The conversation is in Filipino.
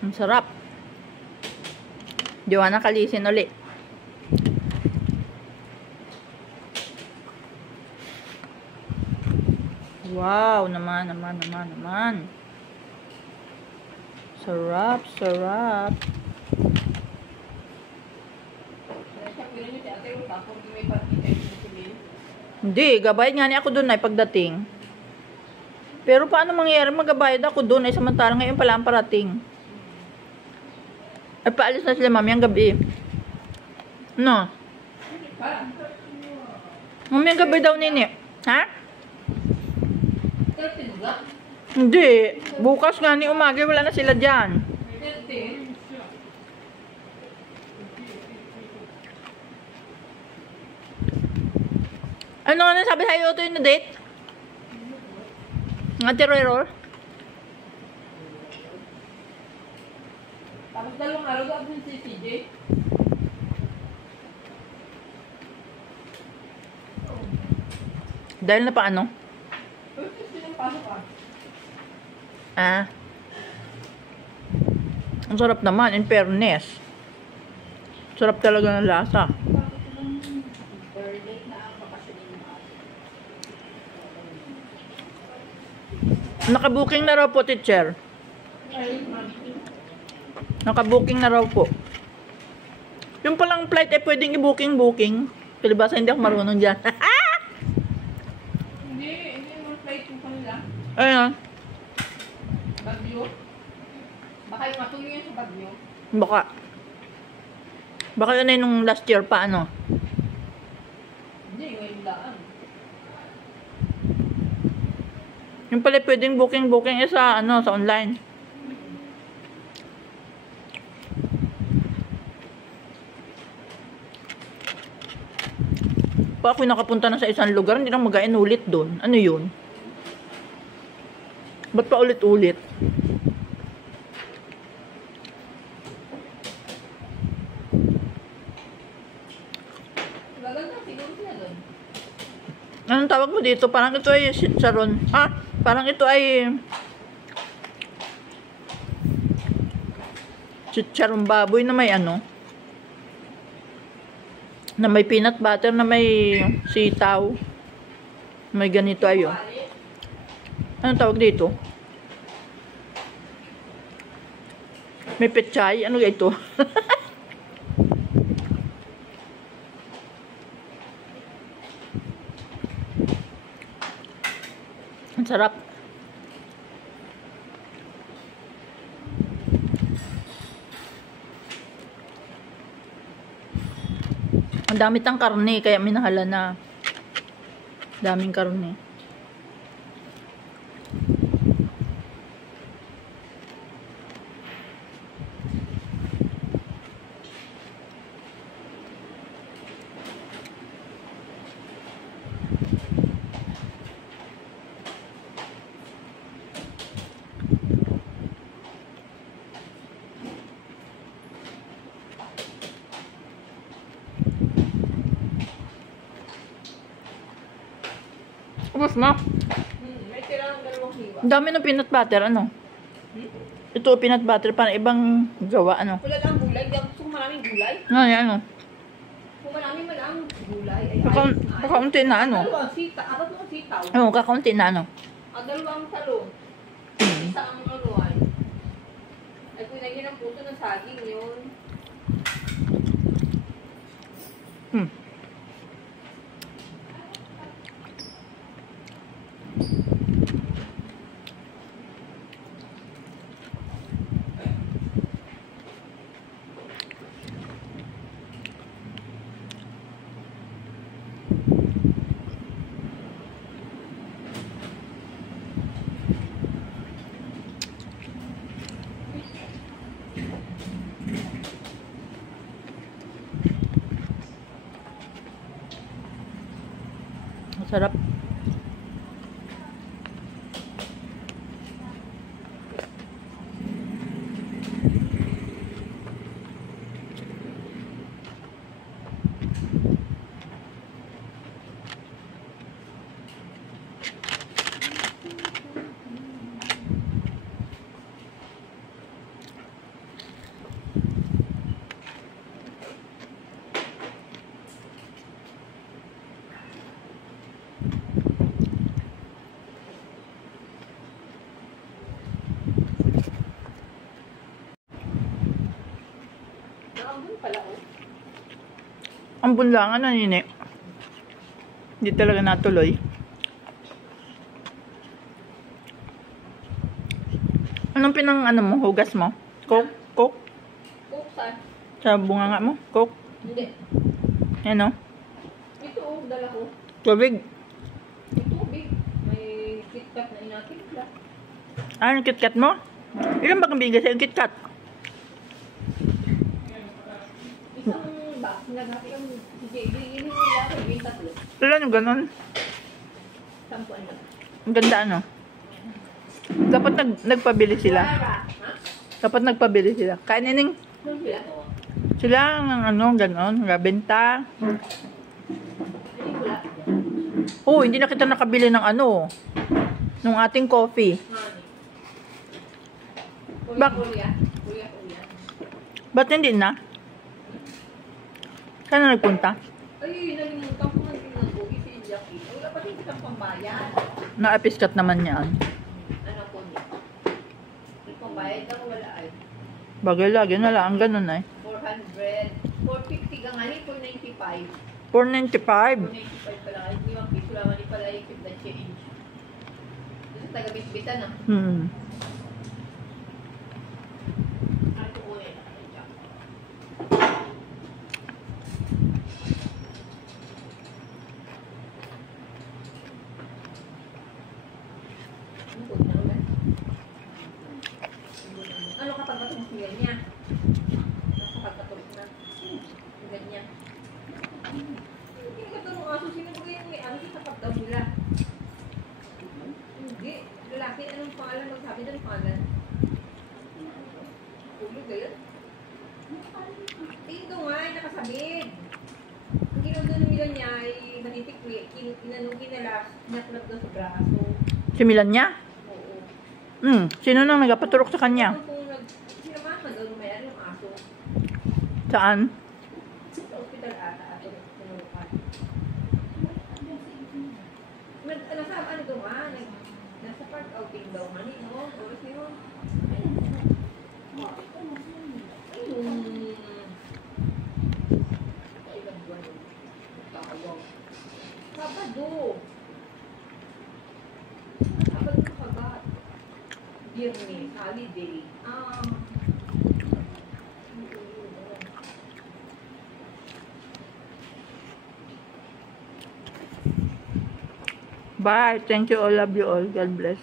Ang sarap. Joanna kalisin ulit. Wow, naman. Sarap, sarap. Hindi, gabayad nga niya ako doon ay pagdating. Pero paano mangyayari magabayad ako doon ay samantalang ngayon pala ang parating. Ay paalis na sila mamayang gabi. No? Mamayang gabi daw nini. Ha? Hindi. Bukas nga ni umaga wala na sila dyan. Ano nga sabi sa'yo ito yung na-date? Nga terror? Tapos dalawang araw doon din si CJ. Dahil na paano? Pero sinipasok ka. Ah. Ang sarap naman, in fairness. Sarap talaga ng lasa. Nakabuking na raw po, teacher. Nakabuking na raw po. Yung palang flight eh pwedeng i-booking. Pilibasa hindi ako marunong dyan. Hindi yung flight yung kanila. Ayun. Bagyo. Baka yung matuloy yun sa Bagyo. Baka yun ay nung last year pa ano. Hindi, ngayon lang. Yung pala pwedeng booking sa ano sa online. Pa ako nakapunta na sa isang lugar, hindi na mag-inulit doon. Ano yun? Ba't pa ulit-ulit? Maganda, siguro sila doon. Anong tawag mo dito? Parang ito ay chicharon. Ah, parang ito ay chicharon baboy na may ano? Na may peanut butter, na may sitaw. May ganito ayo. Anong tawag dito? May pechay. Ano ito? Ang sarap. Ang damit ng karne, kaya minahala na. Daming karne. Ubus mo. May tira ng dalawang hiwa. Ang dami ng peanut butter, ano? Ito, peanut butter, parang ibang gawa, ano? Wala lang gulay. Di ako gusto kung maraming gulay. Ano yan, ano? Kung maraming gulay. Ay, Kakaunti na, ano? dalawang sita. Apat mo sitaw. Oo, kakaunti na, ano? Dalawang talong. Isa ang maluay. Ay, kung naging ang puso ng saging yun. Sarap. Ang bunlangan na nini. Hindi talaga natuloy. Anong pinang ano mo? Hugas mo? Coke? Coke? Coke saan? Sa bunganga mo? Coke? Hindi. Ano? Ito, dala ko. Tubig? May tubig. May KitKat na inatimpla. Ah, yung KitKat mo? Ilan ba kang bigay sa'yo KitKat? Isang box, naghati ang si JJ, yun yung nila ko, yung tatlo. Ilan yung ganon? Sampuan lang. Ang ganda ano? Dapat nagpabili sila. Wala. Ha? Dapat nagpabili sila. Kainin Nung sila? sila ng ano, ganon, rabenta. Ay, wala. Oh, hindi na kita nakabili ng ano, nung ating coffee. Mani. Bak- Kuya. Ba't hindi na? Saan na nagpunta? Ay, nalimutan ko man din ng buhi si Jackie. Wala pa din kitang pambayad. Naapiskat naman yan. Ano po niya? May pambayad ako wala ay. Bagay lagi na lang, ganun ay. 400. 450 ka nga ni, 495. 495. 495 pala. Ay, hindi mang piso lang ni pala yung keep the change. Sa taga-bitbitan ah. Hmm. Ay, ito ko eh. Ano kapag batong siya niya? Kapag batong na. Ganyan. Hindi ka tanong aso. Sino ba yung may ano sa kapag daw nila? Hindi. Lalaki. Anong pangalan? Magsabi doon pangalan. Ulo ba yun? Ito nga ay nakasabit. Ang ginawa doon nila niya ay manitikwi. Inanong kinalas. Naklap doon sa braso. Si Milan niya? Oo. Sino nang nagapaturok sa kanya? Ano kung sinamahan daw may yung aso? Saan? Sa ospital ata ato tinurukan. Nasa ano daw nga? Nasa park outing daw nga ni no? Oras ni Ron. Ayun. Kailang buwan yun. Tawag. Sabado. Sabado kagat. Biyernes, holiday. Bye. Thank you all. Love you all. God bless.